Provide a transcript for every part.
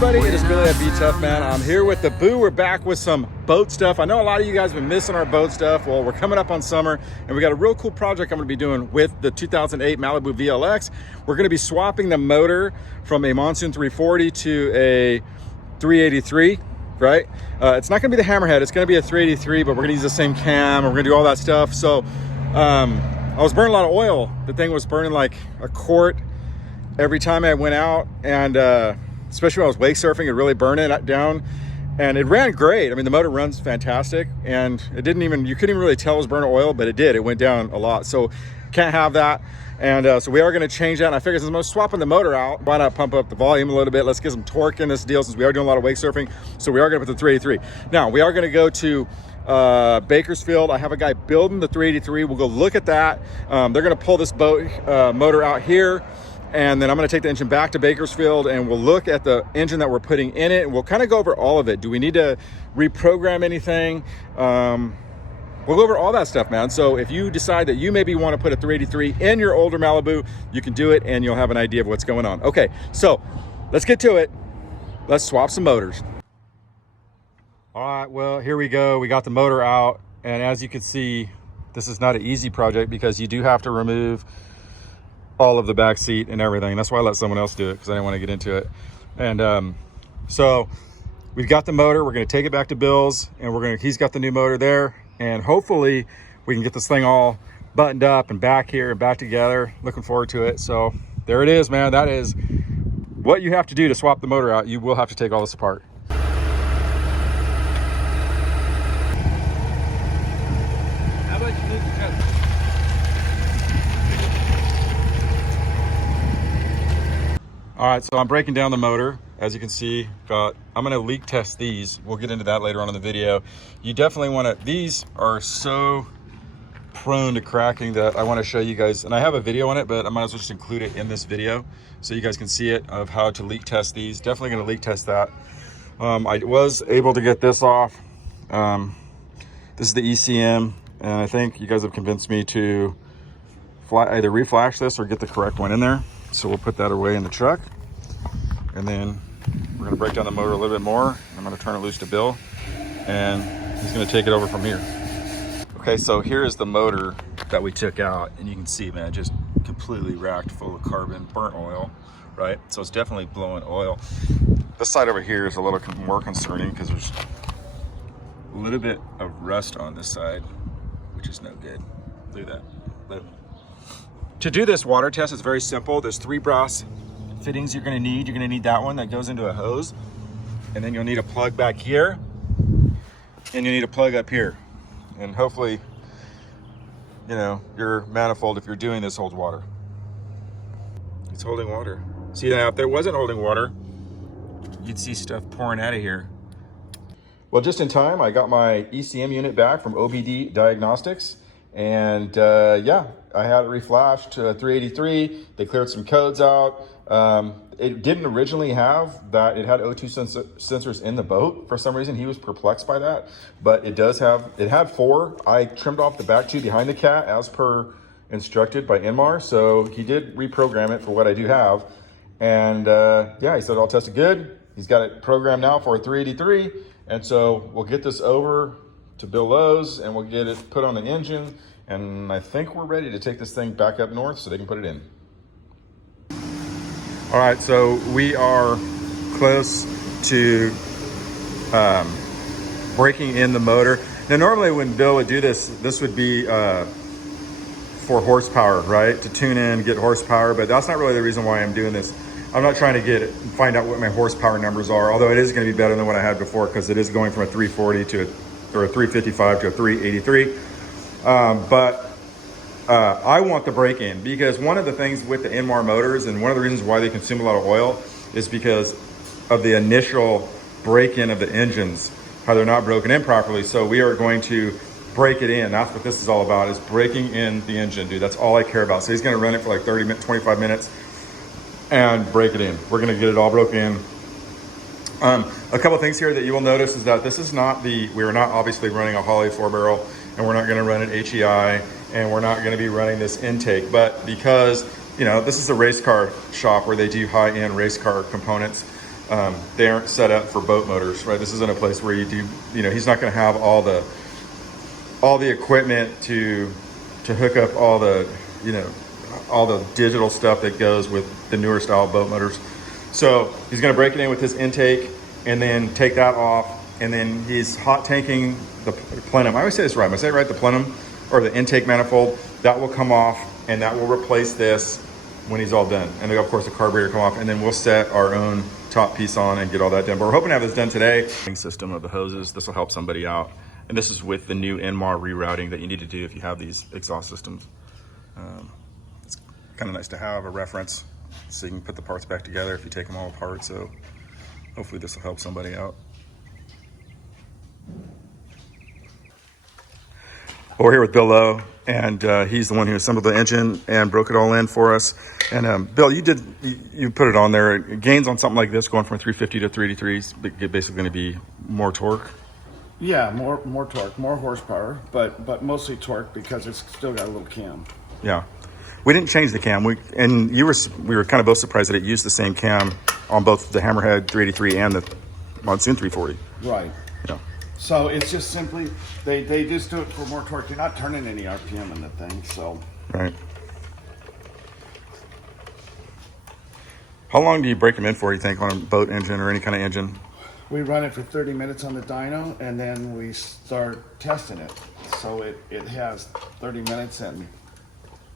everybody, it is Billy at BTUFF, man. I'm here with the Boo. We're back with some boat stuff. I know a lot of you guys have been missing our boat stuff. Well, we're coming up on summer and we got a real cool project I'm gonna be doing with the 2008 Malibu VLX. We're gonna be swapping the motor from a Monsoon 340 to a 383, right? It's not gonna be the Hammerhead, it's gonna be a 383, but we're gonna use the same cam, and we're gonna do all that stuff. So I was burning a lot of oil. The thing was burning like a quart every time I went out, and especially when I was wake surfing, it really burned it down. And it ran great. I mean, the motor runs fantastic, and it didn't even, you couldn't even really tell it was burning oil, but it did. It went down a lot. So can't have that. And so we are gonna change that. And I figured since I'm swapping the motor out, why not pump up the volume a little bit? Let's get some torque in this deal since we are doing a lot of wake surfing. So we are gonna put the 383. Now, we are gonna go to Bakersfield. I have a guy building the 383. We'll go look at that. They're gonna pull this boat motor out here, and then I'm gonna take the engine back to Bakersfield and we'll look at the engine that we're putting in it, and we'll kind of go over all of it. Do we need to reprogram anything? We'll go over all that stuff, man. So if you decide that you maybe want to put a 383 in your older Malibu, you can do it and you'll have an idea of what's going on. Okay, so let's get to it. Let's swap some motors. All right, well, here we go. We got the motor out, and as you can see, this is not an easy project because you do have to remove all of the back seat and everything. That's why I let someone else do it, because I didn't want to get into it. And so we've got the motor. We're going to take it back to Bill's, and he's got the new motor there, and hopefully we can get this thing all buttoned up and back here and back together. Looking forward to it. So there it is, man. That is what you have to do to swap the motor out. You will have to take all this apart. All right, so I'm breaking down the motor. As you can see, I'm gonna leak test these. We'll get into that later on in the video. You definitely wanna, these are so prone to cracking that I wanna show you guys, and I have a video on it, but I might as well just include it in this video so you guys can see it, of how to leak test these. Definitely gonna leak test that. I was able to get this off. This is the ECM, and I think you guys have convinced me to either reflash this or get the correct one in there. So we'll put that away in the truck, and then we're gonna break down the motor a little bit more. I'm gonna turn it loose to Bill, and he's gonna take it over from here. Okay, so here is the motor that we took out, and you can see, man, just completely racked full of carbon, burnt oil, right? So it's definitely blowing oil. This side over here is a little more concerning because there's a little bit of rust on this side, which is no good. Look at that. To do this water test, it's very simple. There's 3 brass fittings you're gonna need. You're gonna need that one that goes into a hose, and then you'll need a plug back here, and you need a plug up here. And hopefully, you know, your manifold, if you're doing this, holds water. It's holding water. See, now if there wasn't holding water, you'd see stuff pouring out of here. Well, just in time, I got my ECM unit back from OBD Diagnostics, and yeah, I had it reflashed to a 383. They cleared some codes out. It didn't originally have that. It had O2 sensors in the boat. For some reason, he was perplexed by that, but it does have, it had 4. I trimmed off the back 2 behind the cat as per instructed by Inmar. So he did reprogram it for what I do have. And yeah, he said, all tested good. He's got it programmed now for a 383. And so we'll get this over to Bill Lowe's, and we'll get it put on the engine. And I think we're ready to take this thing back up north so they can put it in. All right, so we are close to breaking in the motor. Now, normally when Bill would do this, this would be for horsepower, right? To tune in, get horsepower, but that's not really the reason why I'm doing this. I'm not trying to find out what my horsepower numbers are, although it is gonna be better than what I had before, because it is going from a 340 to or a 355 to a 383. But I want the break-in, because one of the things with the Inmar motors, and one of the reasons why they consume a lot of oil, is because of the initial break-in of the engines, how they're not broken in properly. So we are going to break it in. That's what this is all about, is breaking in the engine, dude. That's all I care about. So he's gonna run it for like 30 minutes, 25 minutes and break it in. We're gonna get it all broken in. A couple things here that you will notice is that this is not we're not obviously running a Holley 4-barrel, and we're not gonna run an HEI, and we're not gonna be running this intake, but because, you know, this is a race car shop where they do high-end race car components, they aren't set up for boat motors, right? This isn't a place where you do, you know, he's not going to have all the equipment to hook up all the, you know, all the digital stuff that goes with the newer style boat motors. So he's going to break it in with his intake and then take that off, and then he's hot tanking the plenum. I always say this right. Am I saying it right? The plenum, or the intake manifold, that will come off, and that will replace this when he's all done. And then of course the carburetor come off, and then we'll set our own top piece on and get all that done. But we're hoping to have this done today. System of the hoses. This will help somebody out. And this is with the new NMAR rerouting that you need to do if you have these exhaust systems. It's kind of nice to have a reference so you can put the parts back together if you take them all apart. So hopefully this will help somebody out. We're here with Bill Lowe, and he's the one who assembled the engine and broke it all in for us. And Bill, you put it on there. Gains on something like this going from 350 to 383 is basically going to be more torque. Yeah, more torque, more horsepower, but mostly torque because it's still got a little cam. Yeah, we didn't change the cam. We were kind of both surprised that it used the same cam on both the Hammerhead 383 and the Monsoon 340. Right. Yeah. So it's just simply they just do it for more torque. You're not turning any RPM in the thing, so. Right. How long do you break them in for, you think, on a boat engine or any kind of engine? We run it for 30 minutes on the dyno, and then we start testing it. So it has 30 minutes, and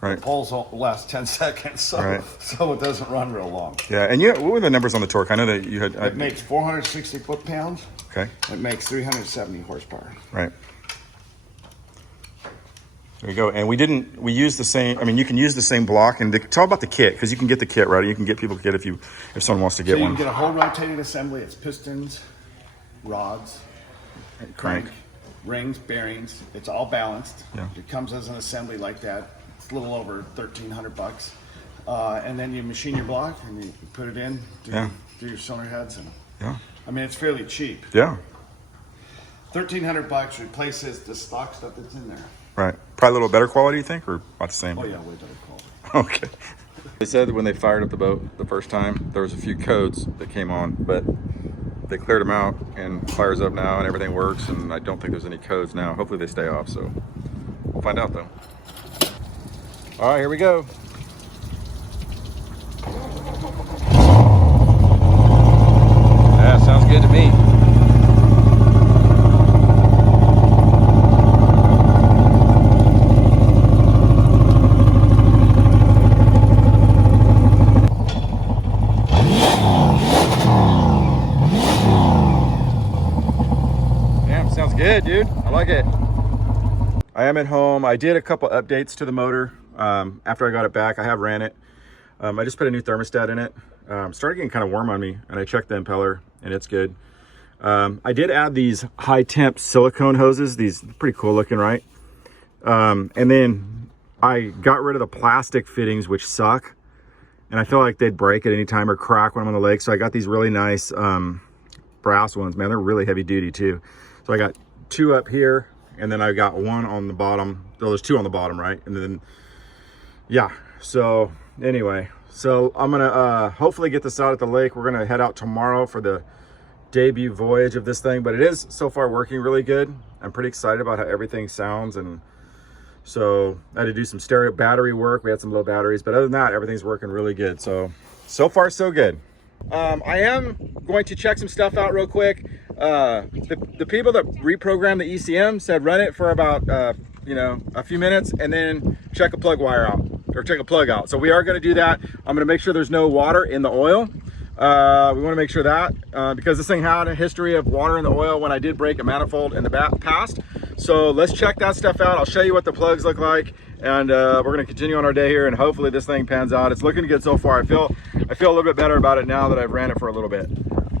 right. the poles last 10 seconds, so, right. so it doesn't run real long. Yeah, and what were the numbers on the torque? I know that you had... It makes 460 foot-pounds. Okay. It makes 370 horsepower. Right. There you go. And we used the same, I mean, you can use the same block, and it's all about the kit, because you can get the kit, right? You can get people to get if someone wants to get so you one. can get a whole rotating assembly. It's pistons, rods, crank, rings, bearings. It's all balanced. Yeah. It comes as an assembly like that. It's a little over $1,300. And then you machine your block, and you put it in, do your cylinder heads. And, yeah. I mean, it's fairly cheap. Yeah. $1,300 replaces the stock stuff that's in there. Right. Probably a little better quality, you think, or about the same? Oh yeah, way better quality. Okay. They said that when they fired up the boat the first time, there was a few codes that came on, but they cleared them out and fires up now and everything works, and I don't think there's any codes now. Hopefully they stay off, so we'll find out though. All right, here we go. Yeah, sounds good to me. Sounds good, dude. I like it. I am at home. I did a couple updates to the motor after I got it back. I have ran it. I just put a new thermostat in it. Started getting kind of warm on me, and I checked the impeller, and it's good. I did add these high temp silicone hoses. These pretty cool looking, right? And then I got rid of the plastic fittings, which suck, and I feel like they'd break at any time or crack when I'm on the lake. So I got these really nice brass ones. Man, they're really heavy duty too. So I got two up here, and then I got one on the bottom. Oh, there's two on the bottom, right? And then, yeah. So anyway, so I'm gonna hopefully get this out at the lake. We're gonna head out tomorrow for the debut voyage of this thing, but it is so far working really good. I'm pretty excited about how everything sounds, and so I had to do some stereo battery work. We had some low batteries, but other than that, everything's working really good. So far so good. I am going to check some stuff out real quick. The people that reprogrammed the ECM said run it for about a few minutes and then check a plug wire out, or check a plug out. So we are going to do that. I'm going to make sure there's no water in the oil. We want to make sure that because this thing had a history of water in the oil when I did break a manifold in the past. So let's check that stuff out. I'll show you what the plugs look like, and we're going to continue on our day here, and hopefully this thing pans out. It's looking good so far. I feel a little bit better about it now that I've ran it for a little bit.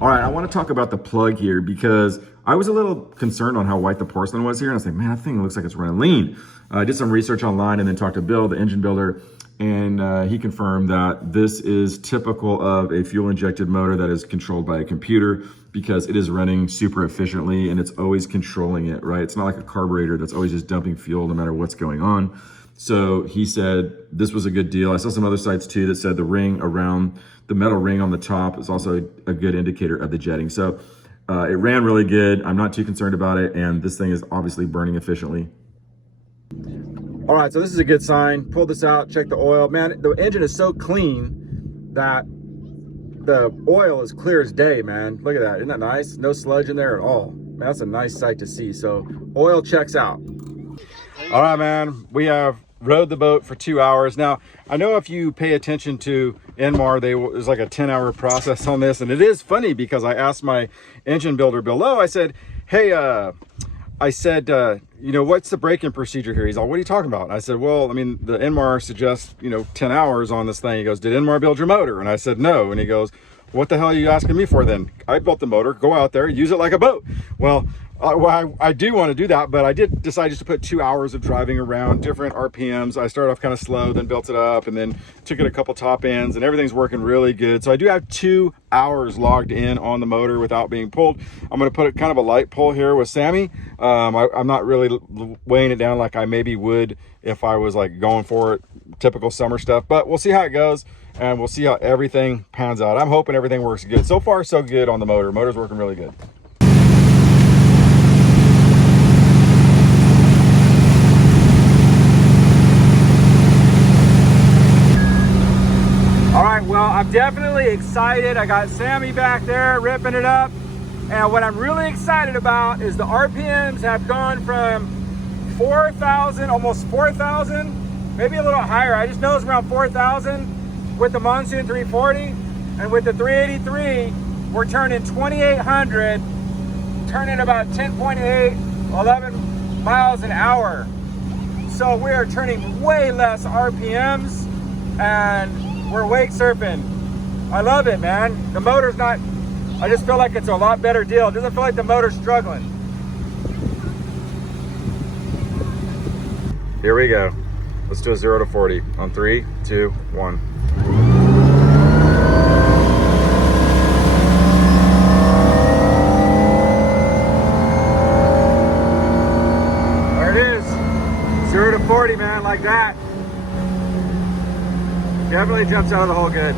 All right, I want to talk about the plug here because I was a little concerned on how white the porcelain was here, and I was like, man, that thing looks like it's running lean. I did some research online and then talked to Bill, the engine builder, and he confirmed that this is typical of a fuel-injected motor that is controlled by a computer because it is running super efficiently and it's always controlling it, right? It's not like a carburetor that's always just dumping fuel no matter what's going on. So he said this was a good deal. I saw some other sites too that said the ring around, the metal ring on the top is also a good indicator of the jetting. So it ran really good. I'm not too concerned about it. And this thing is obviously burning efficiently. All right, so this is a good sign. Pull this out, check the oil. Man, the engine is so clean that the oil is clear as day, man. Look at that, isn't that nice? No sludge in there at all. Man, that's a nice sight to see. So oil checks out. All right, man, we have rode the boat for 2 hours. Now, I know if you pay attention to Inmar, there's like a 10-hour process on this. And it is funny because I asked my engine builder below, I said, hey, you know, what's the break-in procedure here? He's like, what are you talking about? And I said, well, I mean, the Inmar suggests, you know, 10 hours on this thing. He goes, did Inmar build your motor? And I said, no. And he goes, what the hell are you asking me for then? I built the motor, go out there, use it like a boat. Well, I do want to do that, but I did decide just to put 2 hours of driving around different RPMs. I started off kind of slow, then built it up, and then took it a couple top ends, and everything's working really good. So I do have 2 hours logged in on the motor without being pulled. I'm going to put kind of a light pull here with Sammy. I'm not really weighing it down like I maybe would if I was like going for it, typical summer stuff, but we'll see how it goes. And we'll see how everything pans out. I'm hoping everything works good. So far, so good on the motor. Motor's working really good. All right, well, I'm definitely excited. I got Sammy back there ripping it up. And what I'm really excited about is the RPMs have gone from 4,000, almost 4,000, maybe a little higher. I just know it's around 4,000. With the Monsoon 340, and with the 383, we're turning 2,800, turning about 10.8, 11 miles an hour. So we are turning way less RPMs, and we're wake surfing. I love it, man. The motor's not, I just feel like it's a lot better deal. It doesn't feel like the motor's struggling. Here we go. Let's do a 0 to 40 on 3, 2, 1. There it is. 0 to 40, man, like that. Definitely jumps out of the hole good.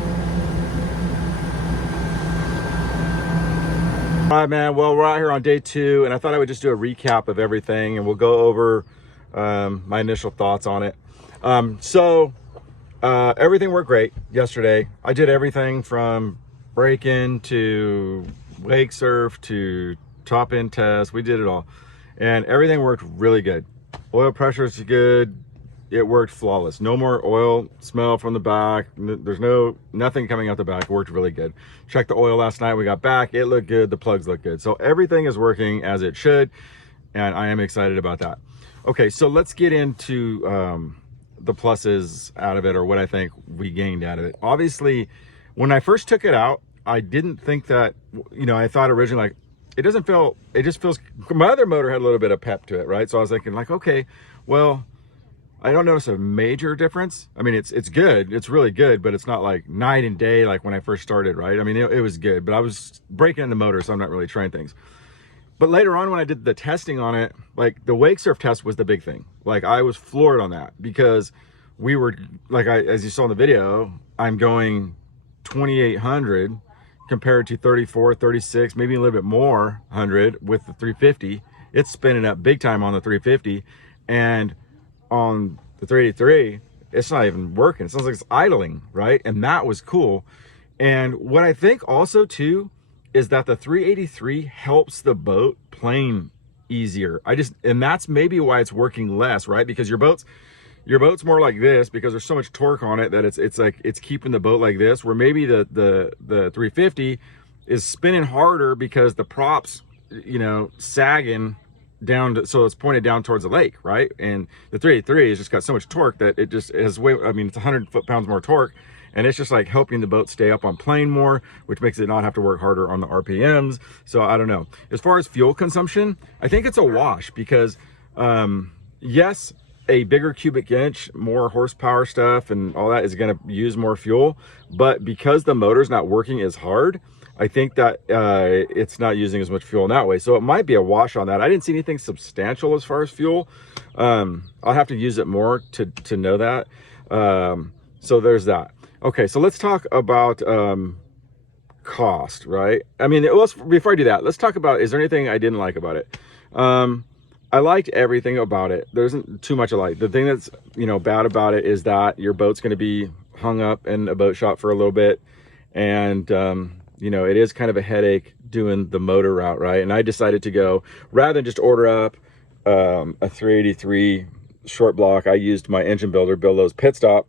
All right, man. Well, we're out here on day 2, and I thought I would just do a recap of everything, and we'll go over my initial thoughts on it. Everything worked great yesterday. I did everything from break-in to wake surf to top end test. We did it all, and everything worked really good. Oil pressure is good. It worked flawless. No more oil smell from the back. There's nothing coming out the back. It worked really good. Checked the oil last night. We got back. It looked good. The plugs look good. So everything is working as it should, and I am excited about that. Okay, so let's get into the pluses out of it, or what I think we gained out of it. Obviously, when I first took it out, I didn't think that, you know, I thought originally like, it just feels, my other motor had a little bit of pep to it, right? So I was thinking like, okay, well, I don't notice a major difference. I mean, it's good, it's really good, but it's not like night and day like when I first started, right? I mean, it was good, but I was breaking in the motor, so I'm not really trying things. But later on, when I did the testing on it, like the wake surf test was the big thing. Like I was floored on that, because we were like, as you saw in the video, I'm going 2,800 compared to 34, 36, maybe a little bit more 100 with the 350. It's spinning up big time on the 350, and on the 383, it's not even working. It sounds like it's idling, right? And that was cool. And what I think also too is that the 383 helps the boat plane easier. And that's maybe why it's working less, right? Because your boat's more like this, because there's so much torque on it that it's like it's keeping the boat like this, where maybe the 350 is spinning harder because the props, you know, sagging down so it's pointed down towards the lake, right? And the 383 has just got so much torque that it has way, I mean, it's 100 foot-pounds more torque, and it's just like helping the boat stay up on plane more, which makes it not have to work harder on the RPMs. So I don't know. As far as fuel consumption, I think it's a wash, because yes, a bigger cubic inch, more horsepower stuff and all that is going to use more fuel. But because the motor's not working as hard, I think that it's not using as much fuel in that way. So it might be a wash on that. I didn't see anything substantial as far as fuel. I'll have to use it more to know that. So there's that. Okay, so let's talk about cost, right? I mean, before I do that, let's talk about, is there anything I didn't like about it? I liked everything about it. There isn't too much I like. The thing that's, you know, bad about it is that your boat's going to be hung up in a boat shop for a little bit. And, you know, it is kind of a headache doing the motor route, right? And I decided to go, rather than just order up a 383 short block, I used my engine builder, Bill Lowe's Pit Stop,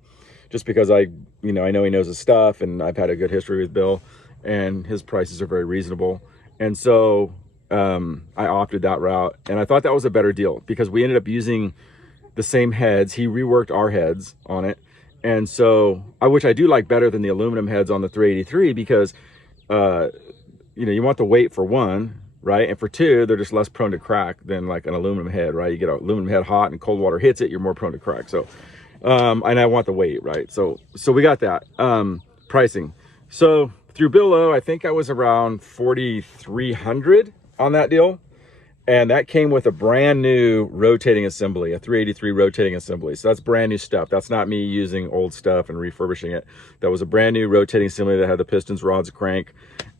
just because I know he knows his stuff, and I've had a good history with Bill, and his prices are very reasonable. And so I opted that route, and I thought that was a better deal because we ended up using the same heads. He reworked our heads on it, and so which I do like better than the aluminum heads on the 383 because you know, you want the weight for one, right? And for two, they're just less prone to crack than like an aluminum head, right? You get an aluminum head hot and cold water hits it, you're more prone to crack. So and I want the weight, right? So we got that. Pricing. So through Bill Lowe, I think I was around $4,300 on that deal. And that came with a brand new rotating assembly, a 383 rotating assembly. So that's brand new stuff. That's not me using old stuff and refurbishing it. That was a brand new rotating assembly that had the pistons, rods, crank.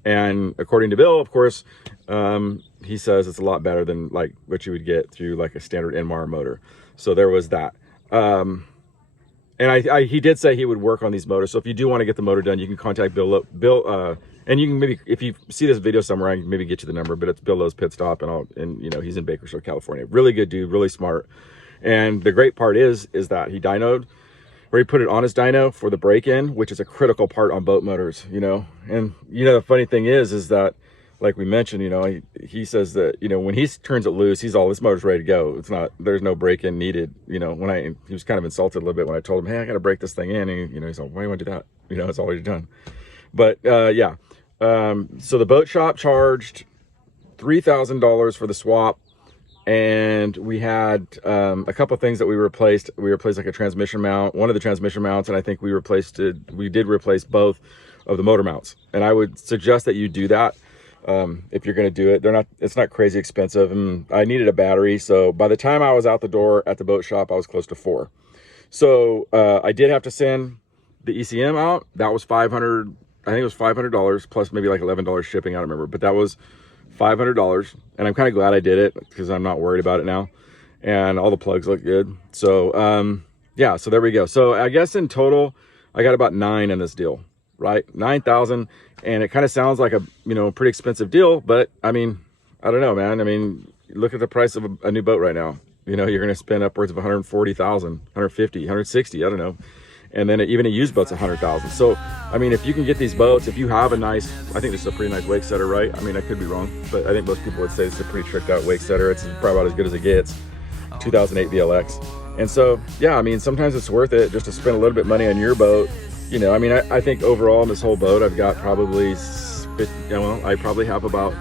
And according to Bill, of course, he says it's a lot better than like what you would get through like a standard Inmar motor. So there was that. And he did say he would work on these motors. So if you do want to get the motor done, you can contact Bill, and you can maybe, if you see this video somewhere, I can maybe get you the number, but it's Bill Lowe's Pit Stop, and you know, he's in Bakersfield, California. Really good dude, really smart. And the great part is that he dynoed, or he put it on his dyno for the break-in, which is a critical part on boat motors, you know. And you know, the funny thing is that, like we mentioned, you know, he says that, you know, when he turns it loose, this motor's ready to go. There's no break-in needed. You know, he was kind of insulted a little bit when I told him, hey, I got to break this thing in. And, you know, he's like, why do you want to do that? You know, it's already done. But yeah. So the boat shop charged $3,000 for the swap. And we had a couple of things that we replaced. We replaced like a transmission mount, one of the transmission mounts, and I think we did replace both of the motor mounts. And I would suggest that you do that. If you're going to do it, it's not crazy expensive, and I needed a battery. So by the time I was out the door at the boat shop, I was close to $4,000. So, I did have to send the ECM out. That was $500. I think it was $500 plus maybe like $11 shipping. I don't remember, but that was $500. And I'm kind of glad I did it because I'm not worried about it now. And all the plugs look good. So, yeah, so there we go. So I guess in total, I got about $9,000 in this deal, right? $9,000. And it kind of sounds like a, you know, pretty expensive deal, but I mean, I don't know, man. I mean, look at the price of a new boat right now. You know, you're going to spend upwards of $140,000, $150,000, $160,000, I don't know. And then even a used boat's $100,000. So, I mean, if you can get these boats, if you have a nice, I think this is a pretty nice wake setter, right? I mean, I could be wrong, but I think most people would say it's a pretty tricked out wake setter. It's probably about as good as it gets. 2008 VLX. And so, yeah, I mean, sometimes it's worth it just to spend a little bit of money on your boat. You know, I mean, I think overall in this whole boat, I've got probably, I probably have about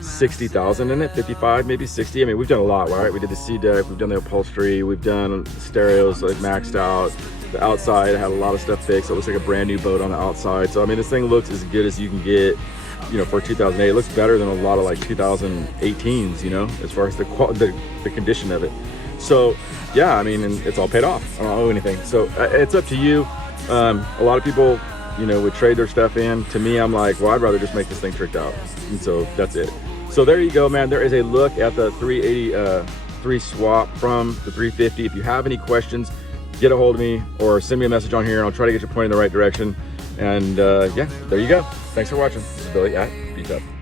60,000 in it, 55, maybe 60. I mean, we've done a lot, right? We did the sea deck, we've done the upholstery, we've done stereos like maxed out. The outside, I had a lot of stuff fixed. It looks like a brand new boat on the outside. So, I mean, this thing looks as good as you can get, you know, for 2008. It looks better than a lot of like 2018s, you know, as far as the condition of it. So, yeah, I mean, and it's all paid off. I don't owe anything. So it's up to you. A lot of people, you know, would trade their stuff in. To me, I'm like, well, I'd rather just make this thing tricked out. And so that's it. So there you go, man. There is a look at the 383 swap from the 350. If you have any questions, get a hold of me or send me a message on here, and I'll try to get you pointed in the right direction. And yeah, there you go. Thanks for watching. This is Billy at BTUFF.